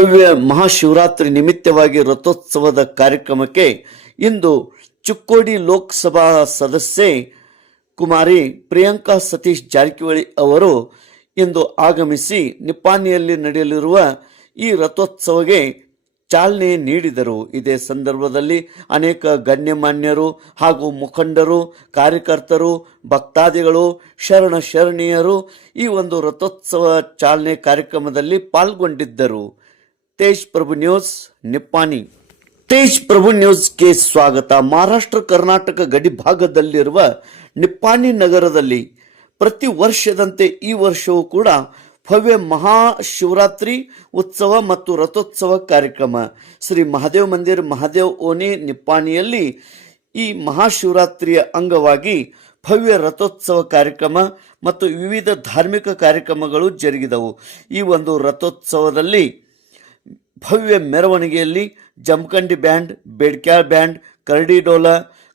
ಭವ್ಯ ಮಹಾಶಿವರಾತ್ರಿ ನಿಮಿತ್ತವಾಗಿ ರಥೋತ್ಸವದ ಕಾರ್ಯಕ್ರಮಕ್ಕೆ ಇಂದು ಚಿಕ್ಕೋಡಿ ಲೋಕಸಭಾ ಸದಸ್ಯೆ ಕುಮಾರಿ ಪ್ರಿಯಾಂಕಾ ಸತೀಶ್ ಜಾರಕಿಹೊಳಿ ಅವರು ಇಂದು ಆಗಮಿಸಿ ನಿಪ್ಪಾಣಿಯಲ್ಲಿ ನಡೆಯಲಿರುವ ಈ ರಥೋತ್ಸವಕ್ಕೆ ಚಾಲನೆ ನೀಡಿದರು. ಇದೇ ಸಂದರ್ಭದಲ್ಲಿ ಅನೇಕ ಗಣ್ಯಮಾನ್ಯರು ಹಾಗೂ ಮುಖಂಡರು, ಕಾರ್ಯಕರ್ತರು, ಭಕ್ತಾದಿಗಳು, ಶರಣೀಯರು ಈ ಒಂದು ರಥೋತ್ಸವ ಚಾಲನೆ ಕಾರ್ಯಕ್ರಮದಲ್ಲಿ ಪಾಲ್ಗೊಂಡಿದ್ದರು. ತೇಜ್ ಪ್ರಭು ನ್ಯೂಸ್ ನಿಪ್ಪಾಣಿ. ತೇಜ್ ಪ್ರಭು ನ್ಯೂಸ್ಗೆ ಸ್ವಾಗತ. ಮಹಾರಾಷ್ಟ್ರ ಕರ್ನಾಟಕ ಗಡಿ ಭಾಗದಲ್ಲಿರುವ ನಿಪ್ಪಾಣಿ ನಗರದಲ್ಲಿ ಪ್ರತಿ ವರ್ಷದಂತೆ ಈ ವರ್ಷವೂ ಕೂಡ ಭವ್ಯ ಮಹಾಶಿವರಾತ್ರಿ ಉತ್ಸವ ಮತ್ತು ರಥೋತ್ಸವ ಕಾರ್ಯಕ್ರಮ ಶ್ರೀ ಮಹಾದೇವ್ ಮಂದಿರ್ ಮಹಾದೇವ್ ಓಣಿ ನಿಪ್ಪಾಣಿಯಲ್ಲಿ ಈ ಮಹಾಶಿವರಾತ್ರಿಯ ಅಂಗವಾಗಿ ಭವ್ಯ ರಥೋತ್ಸವ ಕಾರ್ಯಕ್ರಮ ಮತ್ತು ವಿವಿಧ ಧಾರ್ಮಿಕ ಕಾರ್ಯಕ್ರಮಗಳು ಜರುಗಿದವು. ಈ ಒಂದು ರಥೋತ್ಸವದಲ್ಲಿ ಭವ್ಯ ಮೆರವಣಿಗೆಯಲ್ಲಿ ಜಮಖಂಡಿ ಬ್ಯಾಂಡ್, ಬೇಡ್ಕ್ಯಾಳ್ ಬ್ಯಾಂಡ್, ಕರಡಿ ಡೋಲ,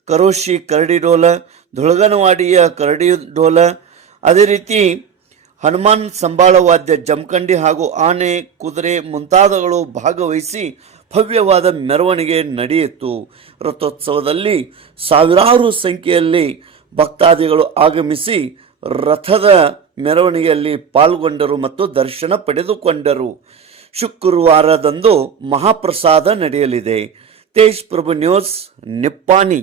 ಕರೋಶಿ ಕರಡಿ ಡೋಲ, ಧುಳಗನವಾಡಿಯ ಕರಡಿ ಡೋಲ, ಅದೇ ರೀತಿ ಹನುಮಾನ್ ಸಂಬಾಳ ವಾದ್ಯ, ಜಮಖಂಡಿ ಹಾಗೂ ಆನೆ, ಕುದುರೆ ಮುಂತಾದವುಗಳು ಭಾಗವಹಿಸಿ ಭವ್ಯವಾದ ಮೆರವಣಿಗೆ ನಡೆಯಿತು. ರಥೋತ್ಸವದಲ್ಲಿ ಸಾವಿರಾರು ಸಂಖ್ಯೆಯಲ್ಲಿ ಭಕ್ತಾದಿಗಳು ಆಗಮಿಸಿ ರಥದ ಮೆರವಣಿಗೆಯಲ್ಲಿ ಪಾಲ್ಗೊಂಡರು ಮತ್ತು ದರ್ಶನ ಪಡೆದುಕೊಂಡರು. ಶುಕ್ರವಾರದಂದು ಮಹಾಪ್ರಸಾದ ನಡೆಯಲಿದೆ. ತೇಜ್ ಪ್ರಭು ನ್ಯೂಸ್ ನಿಪ್ಪಾಣಿ.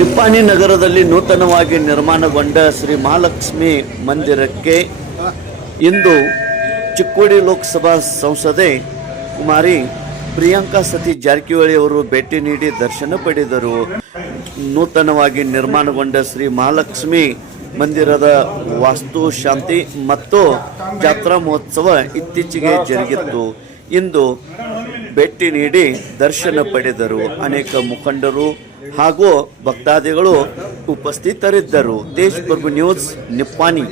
ನಿಪ್ಪಾಣಿ ನಗರದಲ್ಲಿ ನೂತನವಾಗಿ ನಿರ್ಮಾಣಗೊಂಡ ಶ್ರೀ ಮಹಾಲಕ್ಷ್ಮಿ ಮಂದಿರಕ್ಕೆ ಇಂದು ಚಿಕ್ಕೋಡಿ ಲೋಕಸಭಾ ಸಂಸದೆ ಕುಮಾರಿ ಪ್ರಿಯಾಂಕಾ ಸತೀಶ್ ಜಾರಕಿಹೊಳಿ ಅವರು ಭೇಟಿ ನೀಡಿ ದರ್ಶನ ಪಡೆದರು. ನೂತನವಾಗಿ ನಿರ್ಮಾಣಗೊಂಡ ಶ್ರೀ ಮಹಾಲಕ್ಷ್ಮಿ ಮಂದಿರದ ವಾಸ್ತು ಶಾಂತಿ ಮತ್ತು ಜಾತ್ರಾ ಮಹೋತ್ಸವ ಇತ್ತೀಚೆಗೆ ಜರುಗಿತ್ತು. ಇಂದು ಭೇಟಿ ನೀಡಿ ದರ್ಶನ ಪಡೆದರು. ಅನೇಕ ಮುಖಂಡರು ಹಾಗೂ ಭಕ್ತಾದಿಗಳು ಉಪಸ್ಥಿತರಿದ್ದರು. ತೇಜ್ ಪ್ರಭು ನ್ಯೂಸ್ ನಿಪ್ಪಾಣಿ.